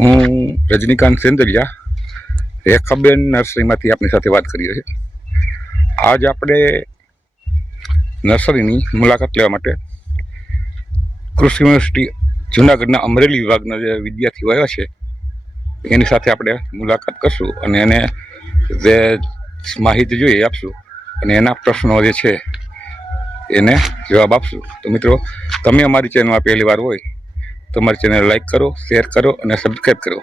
હું રજનીકાંત સેન્દરિયા રેખાબેન નર્સરીમાંથી આપની સાથે વાત કરી રહ્યો છું. આજ આપણે નર્સરીની મુલાકાત લેવા માટે કૃષિ યુનિવર્સિટી જૂનાગઢના અમરેલી વિભાગના જે વિદ્યાર્થીઓ આવ્યા છે એની સાથે આપણે મુલાકાત કરશું અને એને જે માહિતી જોઈએ એ આપશું અને એના પ્રશ્નો જે છે એને જવાબ આપશું. તો મિત્રો, તમે અમારી ચેનલમાં પહેલી વાર હોય તો અમારી ચેનલ લાઈક કરો, શેર કરો અને સબસ્ક્રાઈબ કરો,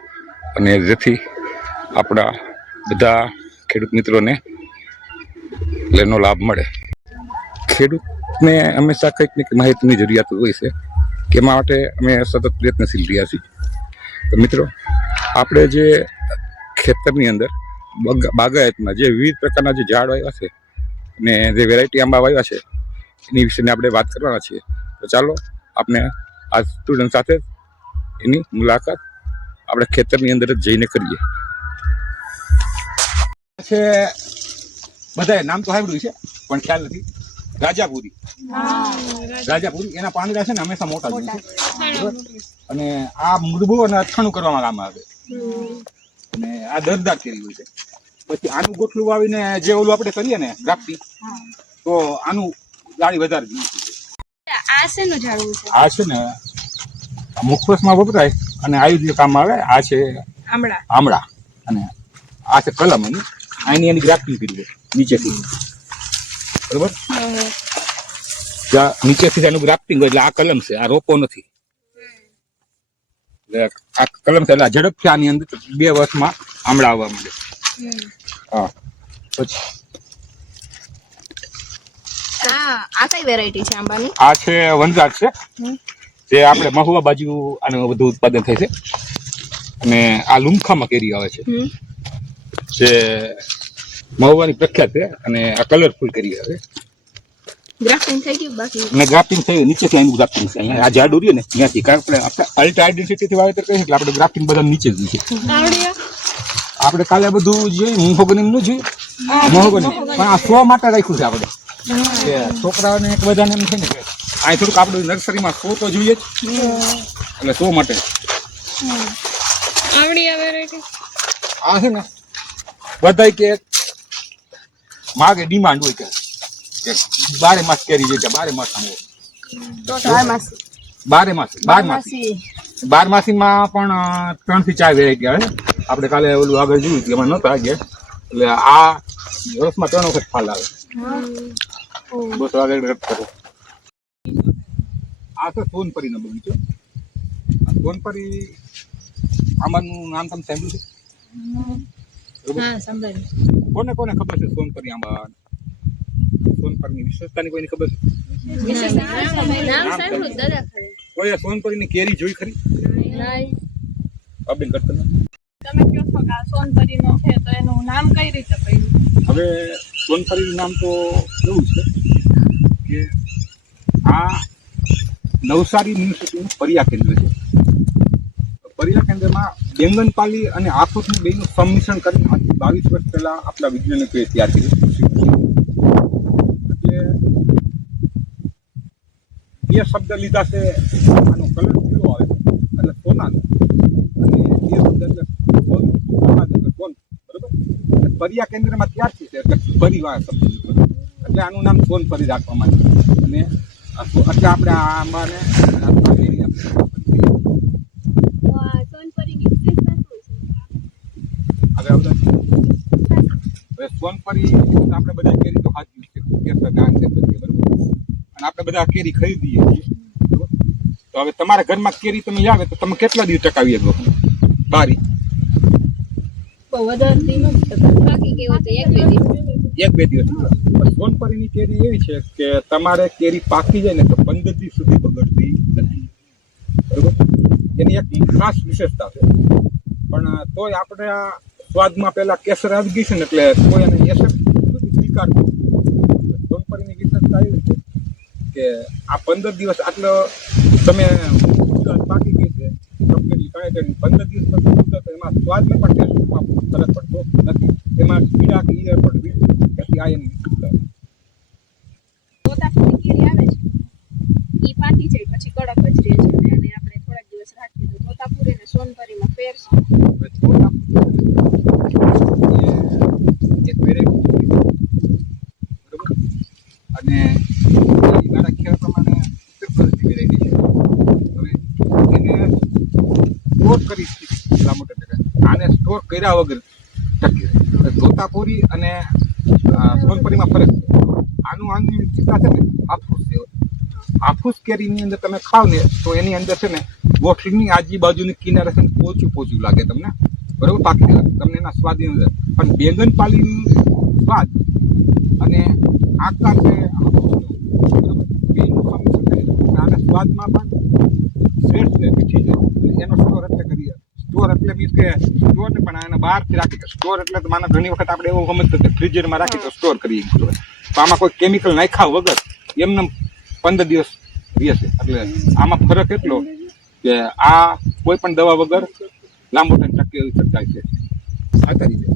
અને જેથી આપણા બધા ખેડૂત મિત્રોને એનો લાભ મળે. ખેડૂતને હંમેશા કંઈક ને કંઈક માહિતીની જરૂરિયાત હોય છે કે માટે અમે સતત પ્રયત્નશીલ રહ્યા છીએ. તો મિત્રો, આપણે જે ખેતરની અંદર બાગાયતમાં જે વિવિધ પ્રકારના જે ઝાડ વાવ્યા છે અને જે વેરાયટી આંબા વાવ્યા છે એની વિશેની આપણે વાત કરવાના છીએ. તો ચાલો આપણે આ સ્ટુડન્ટ સાથે એની મુલાકાત આપણે ખેતરની અંદર જ જઈને કરીએ. છે બધાએ નામ તો સાંભળ્યું છે પણ ખ્યાલ નથી. રાજાપુરી એના પાંદડા છે ને હંમેશા મોટા હોય છે અને આ મૃદુ અને અથાણું કરવામાં કામ આવે અને આ દરદાર કેરી હોય છે. પછી આનું ગોઠલું વાવીને જે ઓલું આપણે કરીએ ને ગ્રાફ્ટિંગ, તો આનું જાળી વધારે આ છે ને મુખવાસમાં વપરાય અને આયુર્વેદ કામ આવે. આ છે આમળા અને આ છે કલમ. એની ગ્રાફ્ટિંગ કરી નીચેથી, બરોબર? નીચેથી એનું ગ્રાફ્ટિંગ હોય એટલે આ કલમ છે, આ રોપો નથી. એટલે આ કલમ છે એટલે ઝડપથી આની અંદર 2 વર્ષમાં આમળા આવવા માંડે. હા, પછી આ કઈ વેરાયટી છે આંબાની? આ છે વનરાજ છે, જે આપણે મહુવા બાજુ આનું વધુ ઉત્પાદન થાય છે. અને આ લુમખામાં કેરી આવે છે જે મહુવાની પ્રખ્યાત છે અને આ કલરફુલ કેરી આવે. ગ્રાફ્ટિંગ થઈ ગયું બાકી? અને ગ્રાફ્ટિંગ થયું નીચેથી આનું ગ્રાફ્ટિંગ છે. અહીંયા આ ઝાડ ઉર્યું ને ત્યાંથી, કારણ કે આપણે અલ્ટ્રા આઇડેન્ટિટીથી વાવેતર કરીએ એટલે આપણે ગ્રાફ્ટિંગ બધા નીચે જ છે. આપણે કાલે બધું જોઈએ મહોગનીનું જોઈએ મહોગની, પણ આ 100 માટે રાખ્યું છે આપણે. છોકરાઓને એક બધાને એમ છે ને કે આ થોડુંક આપણે નર્સરીમાં 100 તો જોઈએ જ, એટલે 100 માટે આ છે ને બધાય કે માગે ડિમાન્ડ હોય કે 12 માસ કેરી જોઈએ, 12 માસ આમ 12 માસીમાં પણ 3 થી 4 વેરાયટી આવે. આપણે કાલે ઓલું આગળ જોયું કે એમાં નહોતા ગયા, એટલે આ વર્ષમાં 3 વખત ફાલ આવે. બસ આગળ રદ કરો. આ તો સોનપરીનો બગીચો. સોનપરી આંબાનું નામ તમે સાંભળ્યું છે? કોને કોને ખબર છે સોનપરી આંબા? સોનપરીની વિશેષતાની કોઈને ખબર છે? કોઈ સોનપરીની કેરી જોઈ ખરી? અબેન કરતો તમે કહો છો કે સોનપરીનો છે તો એનું નામ કઈ રીતે પડ્યું? હવે સોનપરીનું નામ તો એવું છે કે આ નવસારી યુનિવર્સિટીનું પર્યા કેન્દ્ર છે. પર્યા કેન્દ્રમાં બેંગનપાલી અને આફૂસનું બેનું સંમિશ્રણ કરીને આજથી 22 વર્ષ પહેલા આપણા વિજ્ઞાનિકોએ તૈયાર કર્યું. એટલે એ શબ્દ લીધા છે, આનો કલર પીળો આવે એટલે સોનાનો, અને એ શબ્દ એટલે સોન, બરોબર? પર્યા કેન્દ્રમાં ત્યારથી છે એટલે પરિવાર શબ્દ એટલે આનું નામ સોનપરી રાખવામાં આવ્યું. અને એટલે આપણે આ આંબાને સોનપરી આપણે બધા કેરી તો ખાધી છે, કેસર ડાંગ છે બધી, બરોબર? અને આપણે બધા કેરી ખરીદીએ છીએ, બરોબર? તો હવે તમારા ઘરમાં કેરી તમે આવે તો તમે કેટલા દિવસ ટકાવી શકો? બારી એક બે દિવસ. સોનપરીની કેરી એવી છે કે તમારે કેરી પાકી જાય ને તો 15 દિવસ સુધી બગડતી નથી, બરોબર? એની એક ખાસ વિશેષતા છે. પણ તોય આપણે આ સ્વાદમાં પેલા કેસર આવી ગઈ છે ને એટલે કોઈ એને એસર સ્વીકારતું. સોનપરીની વિશેષતા એવી છે કે આ 15 દિવસ આટલો તમે પાકી ગઈ છે કમ્પ્લીટલી, કારણ કે 15 દિવસ પછી એમાં સ્વાદમાં પણ ટેસ્ટમાં ફરક પડતો નથી. એમાં પીડા કે ઈયળ પડવી તેથી આ એની વિશેષતા. તોતાપુરી કેરી આવે છે એ પાકી જાય પછી કડક જ રહે છે અને આપણે થોડાક દિવસ રાખીએ તો સ્ટોર કરી લાંબો ટકે આને સ્ટોર કર્યા વગર ટકી રહે. તોતાપુરી અને સોનપરીમાં ફરક છે. આની ચિંતા છે ને હાફૂસ છે. હાફૂસ કેરીની અંદર તમે ખાવ ને તો એની અંદર છે ને ગોઠલીની આજુબાજુની કિનારે છે ને પોચું પોચું લાગે તમને, બરોબર, પાકી તમને એના સ્વાદની અંદર. પણ બેંગન પાલીનું સ્વાદ અને આકાર છે હાફૂસનો, બરોબર, બેનું સંમિશ્રણ થાય આના સ્વાદમાં પણ શ્રેષ્ઠ છે, મીઠી છે. એનો સ્ટોર એટલે કરીએ, સ્ટોર એટલે મીન્સ કે સ્ટોર ને પણ આને બહારથી રાખી. સ્ટોર એટલે તો માનો ઘણી વખત આપણે એવું સમજતું કે ફ્રીઝરમાં રાખી તો સ્ટોર કરીએ, તો આમાં કોઈ કેમિકલ નાખ્યા વગર એમને 15 દિવસ રહે છે. એટલે આમાં ફરક એટલો કે આ કોઈ પણ દવા વગર લાંબો ટાઈમ ટકી શકાય છે. આ કરી દે.